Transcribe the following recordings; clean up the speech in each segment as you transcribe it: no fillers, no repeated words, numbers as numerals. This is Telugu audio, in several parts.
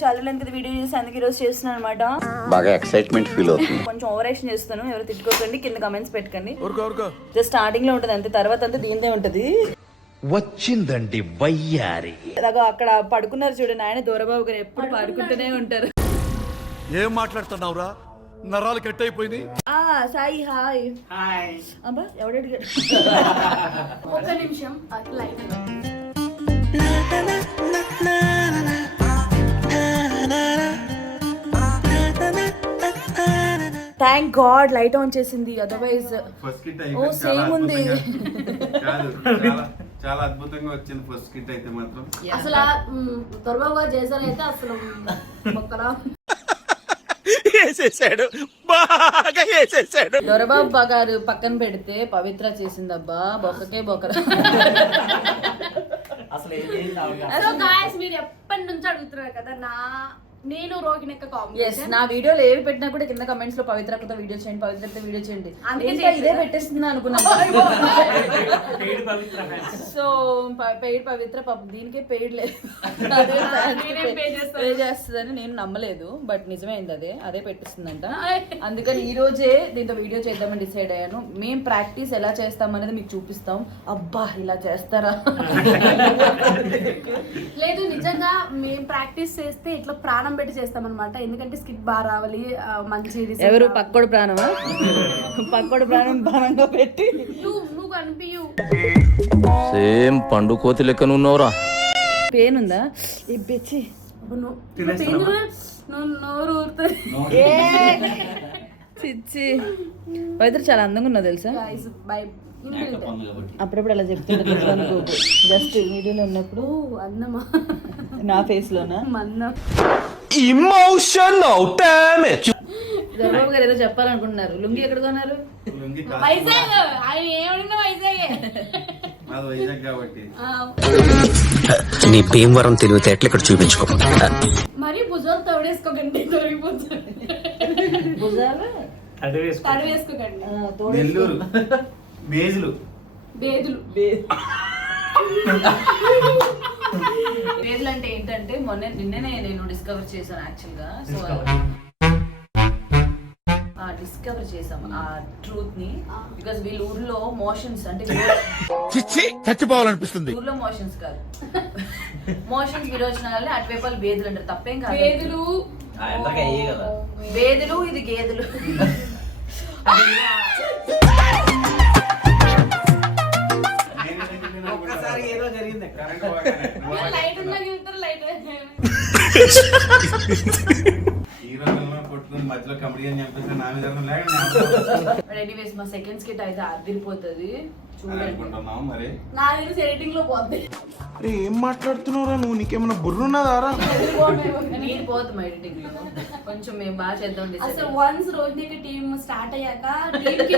చాలా లెంత్ వీడియో చేసి అందుకే ఈరోజు చేస్తున్నాను అనమాట. బాగా ఎక్సైట్మెంట్ ఫీల్ అవుతుంది. కొంచెం ఓవర్ యాక్షన్ చేస్తాను, ఎవరు తిట్టుకోకండి, కింద కమెంట్స్ పెట్టకండి. జస్ట్ స్టార్టింగ్ లో ఉంటది అంతే, తర్వాత అంతా దీనిదే ఉంటది. వచ్చిందండి వయ్యారి. అలాగా అక్కడ పడుకున్నారు చూడండి, ఆయన దొరబాబు గారు ఎప్పుడు పడుకుంటూనే ఉంటారు. ఏం మాట్లాడుతున్నావురా, నరాలు కట్ అయిపోయింది. సాయి హాయ్ అబ్బా ఎవడు అడిగాడు. ఒక్క నిమిషం అట్లా థ్యాంక్ గాడ్ లైట్ ఆన్ చేసింది, అదర్వైజ్ ఓ సేమ్ ఉంది. చాలా అద్భుతంగా వచ్చింది ఫస్ట్ కిట్ అయితే మాత్రం. అసలు దొరబాబు గారు చేసారైతే అసలు మొక్కలా వేసేసాడు, బాగా వేసేసాడు. దొరబాబు గారు పక్కన పెడితే పవిత్ర చేసిందబ్బా బొక్కకే బొక్కర. సో గాయ్స్ మీరు ఎప్పటి నుంచి అడుగుతున్నారు కదా నేను రోహిణి యొక్క కాంబినేషన్. నా వీడియోలు ఏవి పెట్టినా కూడా కింద కమెంట్స్ లో పవిత్రతో వీడియో చేయండి, పవిత్రతో వీడియో చేయండి, అందుకే ఇదే పెట్టేస్తుందా అనుకున్నాను. సో పెయిడ్ పవిత్ర పాపం దీనికే పెయిడ్ లేదు, పే చేస్తుందని నేను నమ్మలేదు, బట్ నిజమైంది, అదే పెట్టిస్తుందంట. అందుకని ఈ రోజే దీంతో వీడియో చేద్దామని డిసైడ్ అయ్యాను. మేము ప్రాక్టీస్ ఎలా చేస్తాం అనేది మీకు చూపిస్తాం. అబ్బా ఇలా చేస్తారా లేదు, నిజంగా మేము ప్రాక్టీస్ చేస్తే ఇట్లా ప్రాణం పెట్టి చేస్తామన్నమాట. ఎందుకంటే స్కిట్ బాగా రావాలి, మంచి. ఎవరు పక్కోడు ప్రాణమా? పక్కోడు ప్రాణం బాణంగా పెట్టి నువ్వు కనిపించు. సేమ్ పండు కోతి లెక్కన ఉన్నావురా. పెయిన్ ఉందా? ఇబ్బెచ్చి నోరు ఊరుతుంది. పవిత్ర చాలా అందంగా ఉన్నావు తెలుసా. అప్పుడప్పుడు అలా చెప్తుంటా, జస్ట్ వీడియోలో ఉన్నప్పుడు అందమా నా ఫేస్ లోనా మందం. Emotional damage. దొరబాబు గారు ఏదో చెప్పాలనుకుంటున్నారు. లుంగి ఎక్కడ కొన్నారు? వైజాగ్. ఆయన ఏమడినా వైజాగే. వైజాగ్ కాబట్టి నీ భీమవరం తెలివితేటలు ఇక్కడ చూపించుకో. మరి భుజాలు తోడేసుకోకండి, తొలగిపోతుంది. భుజాలు తడివేసుకోకండి. నెల్లూరు బేజులు బేదులు. బేదులు అంటే ఏంటంటే నిన్ననే నేను డిస్కవర్ చేశాను యాక్చువల్గా. సో డిస్కవర్ చేసాం ఆ ట్రూత్ ని. బికాస్ వీళ్ళ ఊర్లో మోషన్స్ అంటే చచ్చిపోవాలనిపిస్తుంది. ఊర్లో మోషన్స్ కాదు, మోషన్స్ విరోచనాలని అటువైపు వాళ్ళు బేదులు అంటారు. తప్పేం కాదు, బేదులు బేదులు ఇది గేదెలు. లైట్ ఉన్నా చూస్తారు, లైట్ మధ్యలో కమెడియన్ చెప్పేసి నా మీద ఎనీవేస్ మా సెకండ్ స్కిట్ అయితే అదిరిపోతుంది చూడండి. మరి నా తెలిసి ఎడిటింగ్ లో పోద్ది. ఏం మాట్లాడుతున్నావురా నువ్వు, నీకేమైనా బుర్రున్నదారా? నేను పోతాం ఎడిటింగ్ లో, కొంచెం మేము బాగా చేద్దాం. అసలు వన్స్ రోజుకి టీమ్ స్టార్ట్ అయ్యాక టీమ్ కి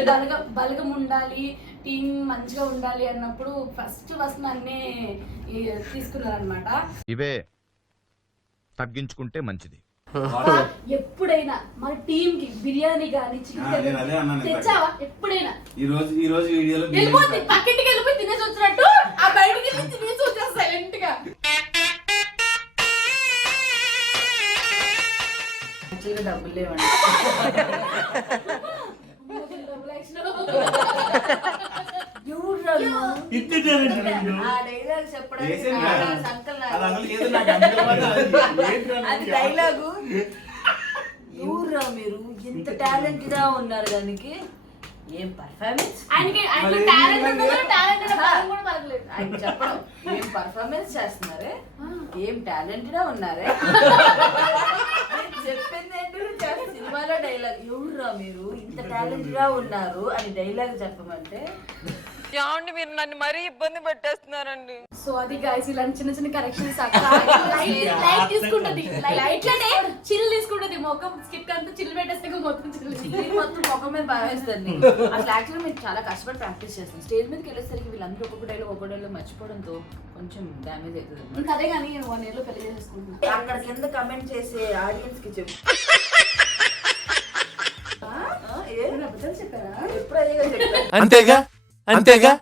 బలగం ఉండాలి, టీం మంచిగా ఉండాలి అన్నప్పుడు ఫస్ట్ నన్నే తీసుకున్నారనమాట. ఇవే తగ్గించుకుంటే మంచిది. ఎప్పుడైనా మన టీం కి బిర్యానీ గానీ చికెన్ తెచ్చావా? ఎప్పుడైనా ఈ రోజు వీడియోలో వెళ్ళిపోతుంది, పక్కింటికి వెళ్ళిపోయి తినేసి వచ్చినట్టు ఆ బయటకి తినేసి వచ్చేసి సైలెంట్ గా. డబ్బులు లేవండి. అది డైలాగు. ఎవరురా మీరు, ఎంత టాలెంటెడ్ గా ఉన్నారు, దానికి ఏం పర్ఫార్మెన్స్. ఆయన చెప్పడం ఏం పర్ఫార్మెన్స్ చేస్తున్నారే, ఏం టాలెంటెడ్ గా ఉన్నారే. చెప్పింది ఏంటి సినిమాలో డైలాగ్, ఎవరురా మీరు ఇంత టాలెంటెడ్ గా ఉన్నారు అని డైలాగ్ చెప్పమంటే ఏమండి మీరు నన్ను మరీ ఇబ్బంది పెట్టేస్తున్నారండి. సో అది గైస్ ఇలాంటి చిన్న చిన్న కరెక్షన్స్ లైట్ తీసుకుంటది లైట్ లోనే చిల్ తీసుకుంటది మొఖం స్కిట్ అంతా చిల్ పెట్టేస్తే మొత్తం చిల్ మొత్తం మొఖం మీద భావిస్తుంది అసలు యాక్చువల్గా మేము చాలా కష్టపడి ప్రాక్టీస్ చేస్తాం. స్టేజ్ మీదకి వెళ్ళేసరికి వీళ్ళందరూ ఒక్కొక్క డైలాగ్ మర్చిపోవడంతో కొంచెం డ్యామేజ్ అవుతుంది. ఇంకా అదే కానీ 1 year లో పెళ్లి చేసేసుకుంటున్నా. అక్కడ కింద కమెంట్ చేసే ఆడియన్స్ కి చెప్పు. చెప్పారా ఎప్పుడు అదే కదా చెప్పాను. అంతేగా అంతేగా.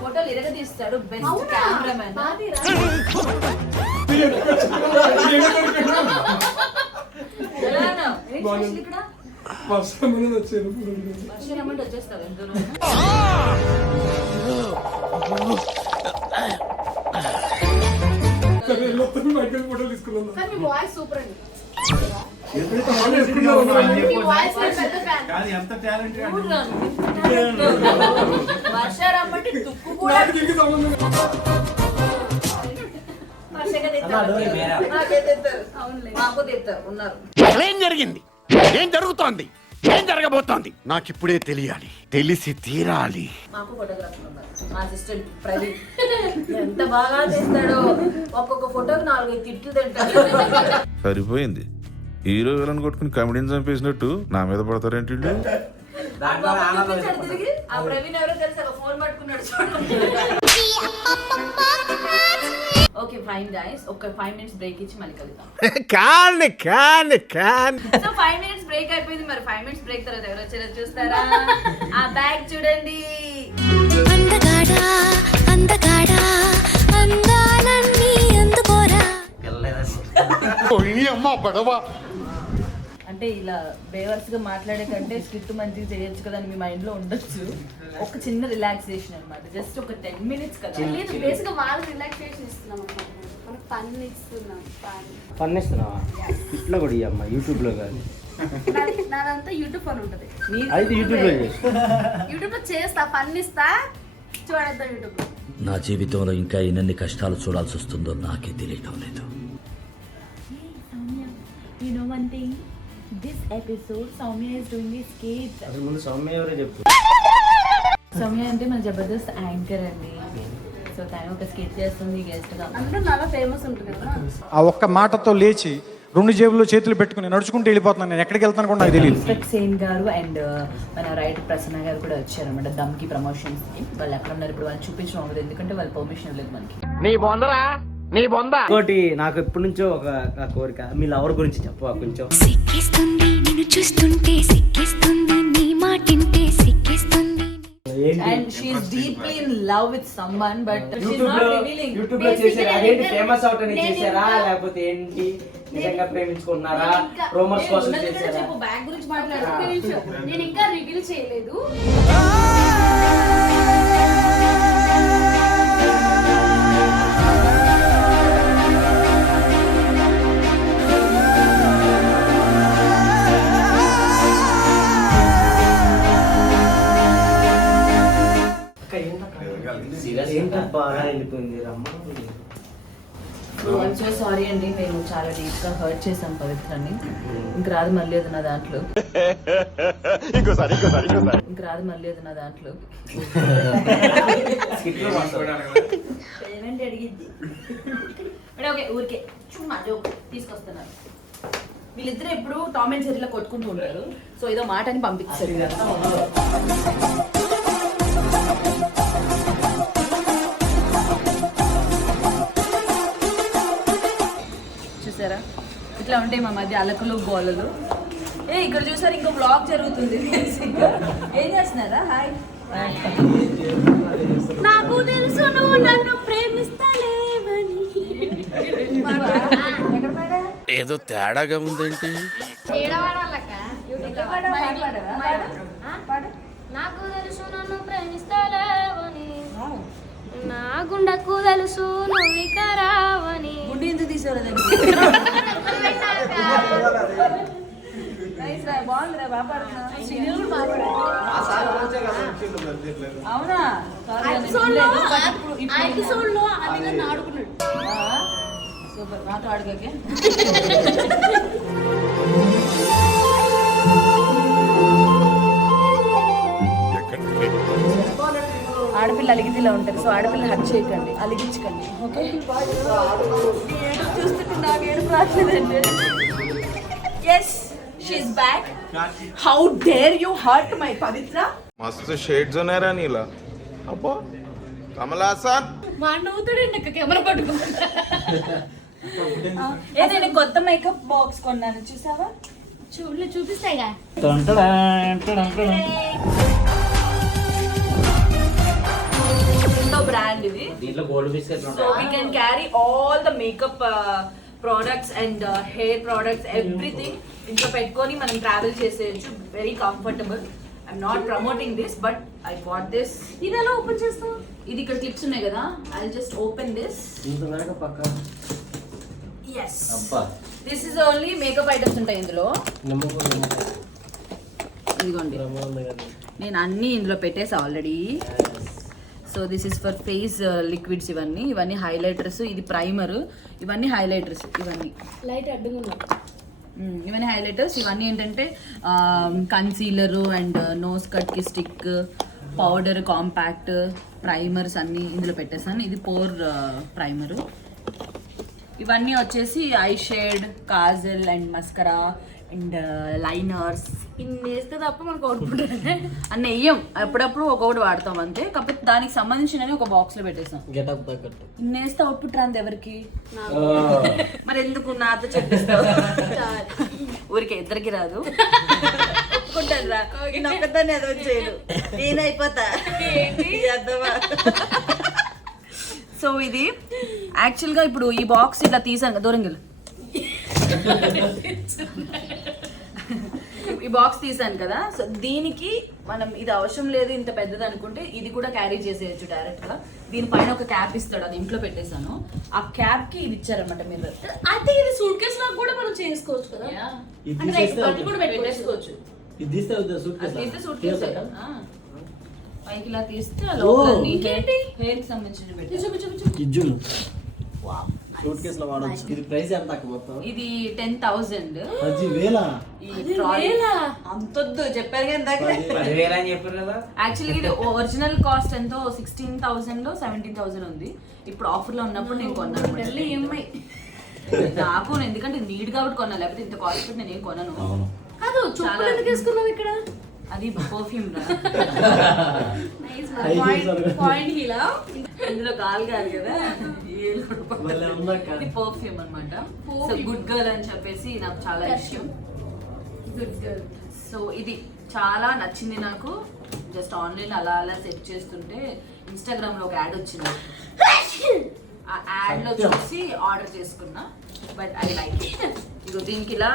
ఫోటోలు ఇరగ తీస్తాడు బెస్ట్ కెమెరామెన్. ఇక్కడ వర్షం రమ్మంటే వచ్చేస్తావు ఎంత దూరం? కానీ మీ వాయిస్ సూపర్ అండి. ఎంత టాలెంట్ వర్ష రమ్మంటే తుక్కు కూడా మాకు తెస్తారు ఉన్నారు. ఏం జరిగింది, ఏం జరుగుతోంది, ఏం జరగబోతోంది నాకిప్పుడే తెలియాలి, తెలిసి తీరాలి. మాకు ఫోటోగ్రాఫర్ ఉన్నారు. మా అసిస్టెంట్ ప్రవీణ్ ఎంత బాగా చేస్తాడో. ఒక్కొక్క ఫోటోకి 4-5 తిట్లు తింటాడు. సరిపోయింది. హీరో విలన్ కొట్టుకుని కమెడీని చంపేసినట్టు నా మీద పడతారేంటి? తిరిగి ఆ ప్రవీణ్ ఎవరో తెలిసి ఒక ఫోన్ పట్టుకున్నాడు చూడండి. ఓకే ఫైన్ గైస్, ఒక 5 minutes బ్రేక్ ఇచ్చి మళ్ళీ కలుద్దాం. సో 5 minutes బ్రేక్ అయిపోయింది. మరి 5 minutes బ్రేక్ తర్వాత ఎవరు వచ్చారో చూస్తారా? ఆ బ్యాగ్ చూడండి. అందగాడా అందగాడా అందాలన్నీ అందుకోరా. అంటే ఇలా బేవర్స్ గా మాట్లాడే కంటే స్క్రిప్ట్ మంచిగా చేయొచ్చు కదా అని మీ మైండ్ లో ఉండొచ్చు. ఒక చిన్న రిలాక్సేషన్ అన్నమాట, జస్ట్ ఒక 10 minutes కదా. లేదు బేసిక్ గా వాళ్ళు రిలాక్సేషన్ ఇస్తున్నాం అన్నమాట. మనం ఫన్ ఇస్తున్నాం. ఫన్ ఇస్తున్నావా? ఇట్లా కూడా అమ్మ యూట్యూబ్ లో కాదు, నాదంతా యూట్యూబ్ ఫన్ ఉంటది. అయితే యూట్యూబ్ లో యూట్యూబ్ లో చేస్తా, ఫన్ ఇస్తా, చూడద్దాం యూట్యూబ్ లో. నా జీవితంలో ఇంకా ఎన్ని కష్టాలు చూడాల్సి వస్తుందో నాకే తెలియటం లేదు. You know one thing, this episode Soumya is doing a skit. అసలు ముందు సౌమ్య ఎవరో చెప్పు. సౌమ్య అంటే మన జబర్దస్త్ యాంకర్ అండి. సో తను ఒక స్కెచ్ చేస్తుంది గెస్ట్ గా. అందరూ చాలా ఫేమస్ ఉంటుంది కదా. ఆ ఒక్క మాటతో లేచి 2 జేబుల్లో చేతులు పెట్టుకుని నడుచుకుంటూ వెళ్ళిపోతున్నాను. నేను ఎక్కడికి వెళ్తాను కూడా నాకు తెలియదు. సేన్ గారు అండ్ మన రైటర్ ప్రసన్న గారు కూడా వచ్చారన్నమాట దమ్కి ప్రమోషన్స్ కి. వాళ్ళు ఎక్కడ ఉన్నారు ఇప్పుడు వాళ్ళు చూపించడం అవ్వదు, ఎందుకంటే వాళ్ళు పర్మిషన్ లేదు మనకి. ఇంకోటి నాకు ఎప్పటి నుంచో ఒక కోరిక, మీ లవర్ గురించి చెప్పు కొంచెం. సిక్కిస్తుంది నిన్ను చూస్తుంటే, సిక్కిస్తుంది నీ మాటింటే, సిక్కిస్తుంది. And she is deeply in love with someone, but she's not revealing. YouTube లో చేశారా? అదేంటి ఫేమస్ అవుట్ అని చేశారా లేకపోతే ఏంటి? నిజంగా ప్రేమించుకున్నారా? రోమర్స్ కోసం చేశారా? చెప్పు, బ్యాగ్ గురించి మాట్లాడు. నేను ఇంకా రివీల్ చేయలేదు. ఏంటబ్బా అలా వెళ్ళిపోయింది రమ్మ. సో సారీ అండి, మేము చాలా డీప్ గా హర్ట్ చేసాం పవిత్రని. ఇంక రాదు మళ్ళీ అది నా దాంట్లో. ఇంక రాదు మళ్ళీ అది నా దాంట్లో. పేమెంట్ అడిగిద్ది. ఓకే ఊరికే చుమ్మా జోక్ తీసుకొస్తున్నారు. వీళ్ళిద్దరు ఎప్పుడు టామ్ అండ్ జెర్రీలా కొట్టుకుంటూ ఉంటారు. సో ఏదో మాట అని పంపించారు. చూసారా ఇట్లా ఉంటాయి మా మధ్య అలకలు గోలలు. ఇక్కడ చూసారు ఇంకో బ్లాగ్ జరుగుతుంది. ఏం చేస్తున్నారా? హాయ్. నాకు తెలుసు నువ్వు నన్ను ప్రేమిస్తలేవని. ఏదో తేడాగా ఉందేంటి? నాకు తెలుసు నన్ను ప్రేమిస్తలేవని, నా గుండెకు తెలుసు నువ్వు ఇక రావని. గుడ్డి ఎందుకు తీసారు? బాగుందిరా బాగా. అవునా? సూపర్. నాతో ఆడుకోకే. ఇలా ఉంటుంది. సో ఆడపిల్ల హట్ చేయకండి, అలిగించకండి. ఓకే చూస్తుంటే నాకు ఏడుపు రావట్లేదండి. Yes she's back. How dare you hurt my Pavitra. మస్తు షేడ్స్ ఉన్నారా నీలా. అబ్బో కమలాసన్ మా నవ్వుతాడండి అక్క కెమెరా పట్టుకుంటా. ఏదైనా కొత్త మేకప్ బాక్స్ కొన్నాను చూసావా? చూపిస్తాయిగా. బ్రాండ్ ఇది. దీంట్లో gold biscuit so we can carry all the makeup products and hair products everything ఇంట్లో పెట్టుకొని మనం ట్రావెల్ చేసేయచ్చు. Very comfortable. I'm not promoting this but I got this. ఇది ఎలా ఓపెన్ చేస్తావు? ఇది ఇక్కడ క్లిప్స్ ఉన్నాయి కదా, I just open this. Yes this is only makeup items ఉంటాయి ఇందులో. ఇదిగోండి నేను అన్ని ఇందులో పెట్టేసా already. So this is for face liquids. ఇవన్నీ హైలైటర్స్. ఇది ప్రైమర్. ఇవన్నీ హైలైటర్స్. లైట్ అడ్డుగా ఇవన్నీ హైలైటర్స్. ఇవన్నీ ఏంటంటే కన్సీలర్ అండ్ నోస్ కట్ కి స్టిక్, పౌడర్, కాంపాక్ట్, ప్రైమర్స్ అన్నీ ఇందులో పెట్టేసాను. ఇది పోర్ ప్రైమరు. ఇవన్నీ వచ్చేసి eye shade, Kajal and mascara and liners. ఇన్ని వేస్తే తప్ప మనకు అవుట్పుట్ అన్నీ వెయ్యం, అప్పుడప్పుడు ఒక్కొక్కటి వాడతాం అంతే. కాకపోతే దానికి సంబంధించినవి ఒక బాక్స్ లో పెట్టేసాం. ఇన్ని వేస్తే అవుట్పుట్ రాంది ఎవరికి? మరి ఎందుకు నాతో చెప్పిస్తావు? ఊరికి ఇద్దరికి రాదు. ఒప్పుకుంటాను రా, ఒక్కదాన్ని ఏదో చేయదు, నేనైపోతా. సో ఇది యాక్చువల్గా ఇప్పుడు ఈ బాక్స్ ఇట్లా తీసాను కదా, దూరం ఈ బాక్స్ తీసాను కదా. సో దీనికి మనం ఇది అవసరం లేదు ఇంత పెద్దది అనుకుంటే ఇది కూడా క్యారీ చేసేయచ్చు డైరెక్ట్ గా. దీనిపైన ఒక క్యాప్ ఇస్తాడు, అది ఇంట్లో పెట్టేశాను. ఆ క్యాప్ కి ఇది ఇచ్చారనమాట మీరు. అయితే ఇది సూట్ కేస్ లాగా కూడా మనం చేసుకోవచ్చు కదా. పెట్టేసుకోవచ్చు. సూట్ కేస్ పైకి ఇలా తీస్తే హెయిర్ కి సంబంధించిన సూట్ కేస్ లో వాడొచ్చు. ఇది ప్రైస్ ఎంత మొత్తం? ఇది 10,000. అంతొద్దు చెప్పారు కదా. యాక్చువల్లీ ఇది ఒరిజినల్ కాస్ట్ ఎంతో 16,000 17,000 ఉంది. ఇప్పుడు ఆఫర్ లో ఉన్నప్పుడు నేను కొన్నాను. ఈఎంఐ నాకు ఎందుకంటే నీట్ కాబట్టి కొన్నాను, లేకపోతే ఇంత కాస్ట్ పెట్టి నేను ఏం కొనను. కాదు చాలా ఎందుకు వేసుకున్నావు ఇక్కడ? అది పర్ఫ్యూమ్ రా. పాయింట్ హీలా ఇందులో కాలు కాదు కదా, ఇది పర్ఫ్యూమ్ అనమాట. సో గుడ్ గర్ల్ అని చెప్పేసి నాకు చాలా ఇష్టం. Good girl. సో ఇది చాలా నచ్చింది నాకు. జస్ట్ ఆన్లైన్ అలా అలా సెట్ చేస్తుంటే ఇన్స్టాగ్రామ్ లో ఒక యాడ్ వచ్చింది. ఆ యాడ్ లో చూసి ఆర్డర్ చేసుకున్నా. But I like it. ఇగో దీనికి ఇలా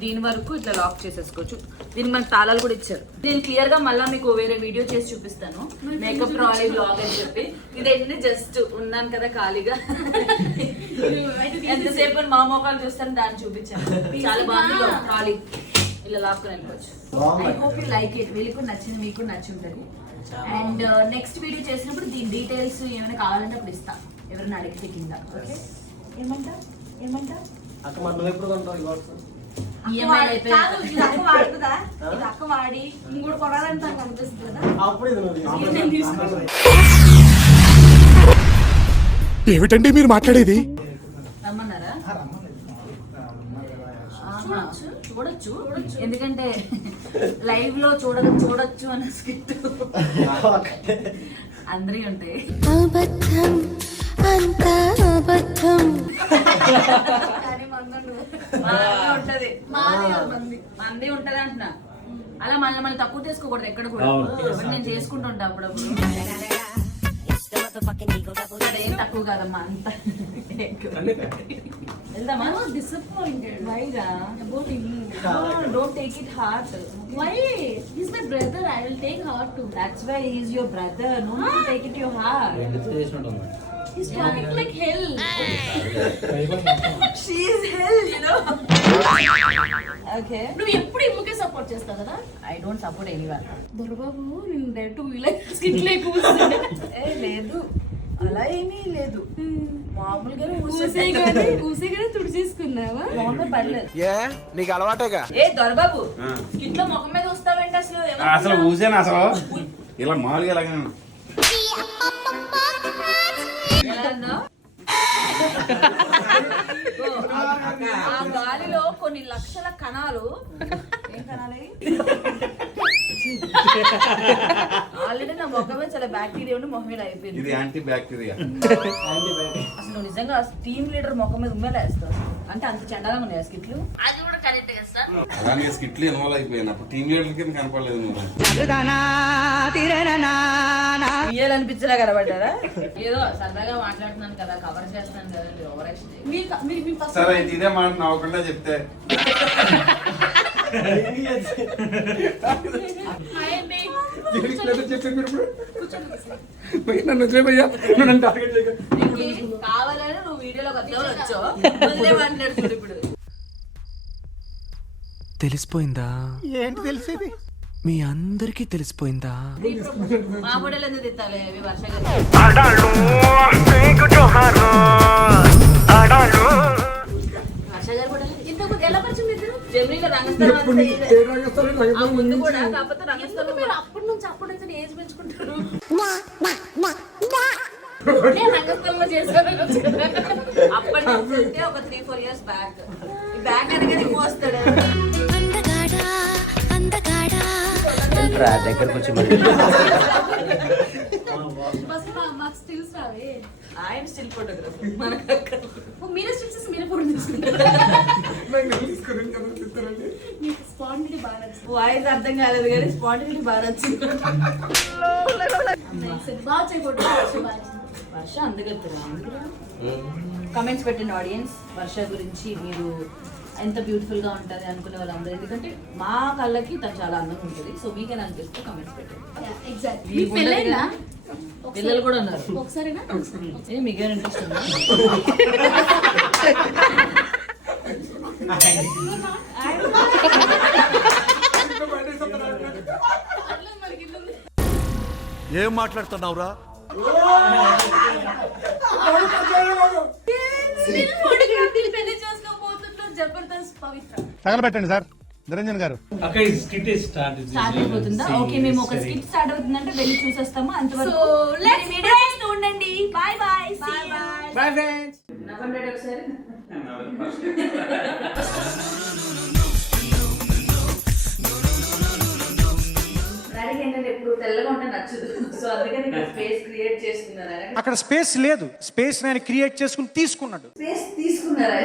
దీని వరకు ఇట్లా లాక్ చేసేసుకోవచ్చు. దీనికి మనకు తాళాలు కూడా ఇచ్చారు. నేను క్లియర్ గా మళ్ళీ మీకు వేరే వీడియో చేసి చూపిస్తాను, మేకప్ ట్రాలీ బ్లాగ్ అని చెప్పి. ఇదేంటి జస్ట్ ఉన్నాను కదా ఖాళీగా, ఎంతసేపు మా మొక్కలు చూస్తాను దాన్ని చూపించాను. చాలా బాగుంది ట్రాలీ. ఇలా లాక్కుని వెళ్ళిపోవచ్చు. I hope you like it. వీళ్ళకి కూడా నచ్చింది, మీకు కూడా నచ్చి ఉంటుంది. అండ్ నెక్స్ట్ వీడియో చేసినప్పుడు దీని డీటెయిల్స్ ఏమైనా కావాలంటే అప్పుడు ఇస్తా, ఎవరైనా అడిగితే కింద. ఓకే ఏమంటా అక్క మనం ఎప్పుడు కొంటాం? అక్క వాడి ఇంకోటి కొనాలని నాకు అనిపిస్తుంది కదా. ఏమిటండి మీరు మాట్లాడేది? రమ్మన్నారా? చూడొచ్చు, ఎందుకంటే లైవ్ లో చూడొచ్చు అనే స్కిట్ అందరి ఉంటాయి. మంది ఉంటది అంటున్నా. అలా మళ్ళీ తక్కువ చేసుకోకూడదు ఎక్కడ కూడా. నేను చేసుకుంటూ ఉంటా అప్పుడప్పుడు. ఏం తక్కువ కాదమ్మా, అంత వెళ్దామా? Disappointed. వైగా don't take it hard. Why? He's my brother. I will take heart too. That's why he's your brother. No need to take it your heart. He's talking like hell. She is hell, you know. Okay. నువ్వు ఎప్పుడు ఇమ్మకే సపోర్ట్ చేస్తావు కదా. I don't support anyone. Dorababu నేను డైర్ టు విలన్ స్కిట్ లేకపోతే లేదు, అలా ఏమీ లేదు. మామూలుగానే ఊసేగానే తుడిచేసుకున్నావా? మామూలుగా పర్లేదు. నీకు అలవాటేగా. ఏ దొరబాబు స్కిట్ లో ముఖం మీద వస్తావేంటి అసలు? అసలు ఊసాను అసలు ఇలా మామూలుగా ఇలాగ చేయాలన్నా ఆ గాలిలో కొన్ని లక్షల కణాలు ఏం కణాలి ఆల్రెడీ నా ముఖమే చాలా బ్యాక్టీరియా ఉండి ముఖం మీద అయిపోయింది. ఇది యాంటీ బ్యాక్టీరియా. అసలు నువ్వు నిజంగా టీమ్ లీడర్ ముఖం మీద ఉమ్మేలేస్తావు అంటే అంత చండాలంగా ఉన్నాయి ఆ స్కిట్లు. అది కూడా కరెక్ట్ కదా సార్. అలాగే స్కిట్లు ఇన్వాల్వ్ అయిపోయాను అప్పుడు టీమ్ లీడర్ కింద కనపడలేదు నువ్వు. ఇయ్యాలనిపించలే కనబడ్డారా? ఏదో సరదాగా మాట్లాడుతున్నాను కదా, కవర్ చేస్తున్నాను కదండి, ఓవర్ యాక్షన్. సరే ఇదే మాట నవ్వకుండా చెప్తే కావాలని నువ్వు వీడియోలోకి వచ్చావు మాట్లాడుతుంది ఇప్పుడు. తెలిసిపోయిందా? ఏంటి తెలిసేది? మీ అందరికీ తెలిసిపోయిందా? మా ఫోటోలు ఎందుకు తిట్టాలి? అవి వర్ష గారు కూడా ఇంతకు ఎలా పరిచయం ఇద్దరు జమినీలో రంగస్థలం ముందు కూడా, కాకపోతే రంగస్థలం అప్పటి నుంచి ఏజ్ పెంచుకుంటారు. రంగస్థలంలో చేశారు అప్పటి నుంచి అంటే ఒక 3-4 years బ్యాక్. ఈ బ్యాక్ అనగానే మోస్తాడు దగ్గరకు వచ్చి ఆయన స్టిల్ ఫోటోగ్రఫర్. మీరే స్టిల్స్ మీరే ఫోటో తీసుకుంటారు. వాయిస్ అర్థం కాలేదు కానీ స్పాంటినిటీ బాగా నచ్చింది. వర్ష అందుకెళ్తారా? కమెంట్స్ పెట్టండి ఆడియన్స్, వర్ష గురించి మీరు ఎంత బ్యూటిఫుల్ గా ఉంటది అనుకునే వాళ్ళందరూ. ఎందుకంటే మా కళ్ళకి తను చాలా అందంగా ఉంటుంది. సో మీకేనా అనిపిస్తే కమెంట్స్ పెట్టండి. పిల్లలు కూడా ఉన్నారు. ఒకసారినా మీకేమైనా ఇంట్రెస్ట్ ఉందా? ఏం మాట్లాడుతున్నావురా? పెళ్లి చేసుకోబోతున్నాం జబర్దస్త్ పవిత్ర. తగలబెట్టండి సార్ నిరంజన్ గారు. స్టార్ట్ అయిపోతుందా? ఓకే, మేము ఒక స్కిట్ స్టార్ట్ అవుతుందంటే వెళ్ళి చూసేస్తాము. అంతవరకు వీడియో చూస్తూ ఉండండి. Bye bye bye friends. నవ్వండి ఒకసారి. డాడీకి ఏంటంటే ఎప్పుడు తెల్లగా ఉంటే నచ్చదు. సో అందుకని స్పేస్ క్రియేట్ చేస్తున్నారు. అక్కడ స్పేస్ లేదు, స్పేస్ నేను క్రియేట్ చేసుకుని తీసుకున్నాడు. స్పేస్ తీసుకున్నారా?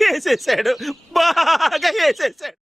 వేసేసాడు, బాగా వేసేసాడు.